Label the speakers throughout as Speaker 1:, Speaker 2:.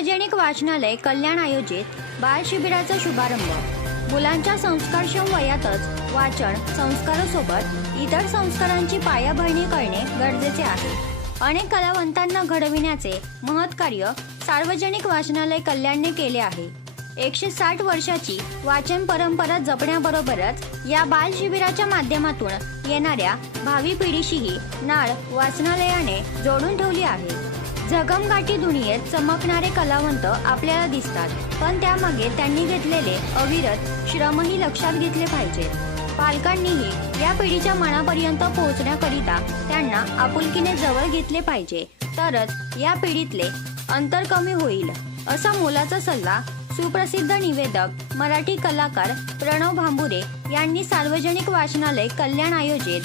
Speaker 1: सार्वजनिक वाचनालय कल्याण आयोजित बाल शिबिराचा शुभारंभ. मुलांच्या संस्कारक्षम वयातच वाचन संस्कारासोबत इतर संस्कारांची पायाभरणी करणे गरजेचे आहे. अनेक कलावंतांना घडविण्याचे महत् कार्य सार्वजनिक वाचनालय कल्याणने केले आहे. एकशे साठ वर्षाची वाचन परंपरा जपण्याबरोबरच या बाल शिबिराच्या माध्यमातून येणाऱ्या भावी पिढीशीही नाळ वाचनालयाने जोडून ठेवली आहे. जगमगाठी दुनियेत चमकणारे कलावंत आपल्याला दिसतात. पण त्यामागे त्यांनी घेतलेले अविरत श्रमही लक्षात घेतले पाहिजेत पालकांनीही या पिढीच्या मनापर्यंत पोहोचण्याकरिता त्यांना आपुलकीने जवळ घेतले पाहिजे. तरच या पिढीतले अंतर कमी होईल. असा मोलाचा सल्ला सुप्रसिद्ध निवेदक मराठी कलाकार प्रणव भांबुरे यांनी सार्वजनिक वाचनालय कल्याण आयोजित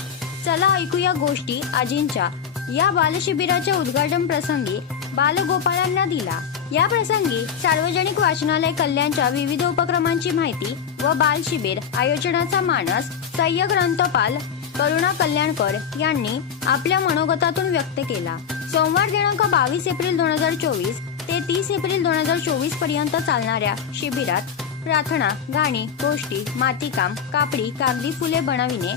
Speaker 1: चला ऐकूया गोष्टी आजींच्या या बालशिबिराच्या उद्घाटन प्रसंगी बालगोपाळांना दिला. या प्रसंगी सार्वजनिक वाचनालय कल्याणच्या विविध उपक्रमांची माहिती व बाल शिबिर आयोजनाचा मानस सह्य ग्रंथपाल करुणा कल्याणकर यांनी आपल्या मनोगतातून व्यक्त केला. सोमवार दिनांक बावीस एप्रिल दोन हजार चोवीस ते तीस एप्रिल दोन हजार चोवीसपर्यंत चालणाऱ्या शिबिरात प्रार्थना गाणी गोष्टी मातीकाम कापडी कागदी फुले बनविणे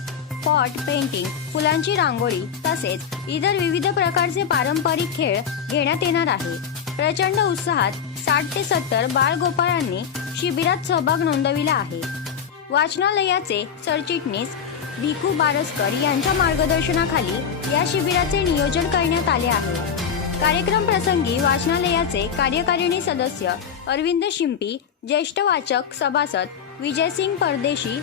Speaker 1: पॉट पेंटिंग फुलांची रांगोळी तसेच इतर विविध प्रकारचे पारंपरिक खेळ घेण्यात येणार आहे. प्रचंड उत्साहात साठ ते सत्तर बाळगोपाळांनी शिबिरात सहभाग नोंदविला आहे. वाचनालयाचे सरचिटणीस भिकू बारसकर यांच्या मार्गदर्शनाखाली या शिबिराचे नियोजन करण्यात आले आहे. कार्यक्रम प्रसंगी वाचनालयाचे कार्यकारिणी सदस्य अरविंद शिंपी ज्येष्ठ वाचक सभासद विजयसिंग परदेशी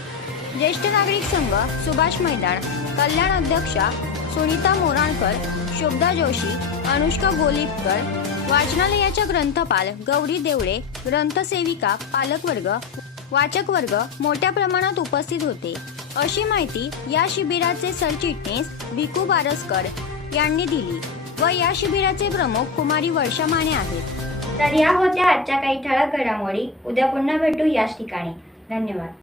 Speaker 1: ज्येष्ठ नागरिक संघ सुभाष मैदान कल्याण अध्यक्षा सुनीता मोराणकर शुभदा जोशी अनुष्का गोलीपकर वाचनालयाच्या ग्रंथपाल गौरी देवळे ग्रंथसेविका पालकवर्ग वाचक वर्ग मोठ्या प्रमाणात उपस्थित होते. अशी माहिती या शिबिराचे सरचिटणीस भिकू बारसकर यांनी दिली व या शिबिराचे प्रमुख कुमारी वर्षा माने आहेत.
Speaker 2: तर या होत्या आजच्या काही ठळक घडामोडी. उद्या पुन्हा भेटू याच ठिकाणी. धन्यवाद.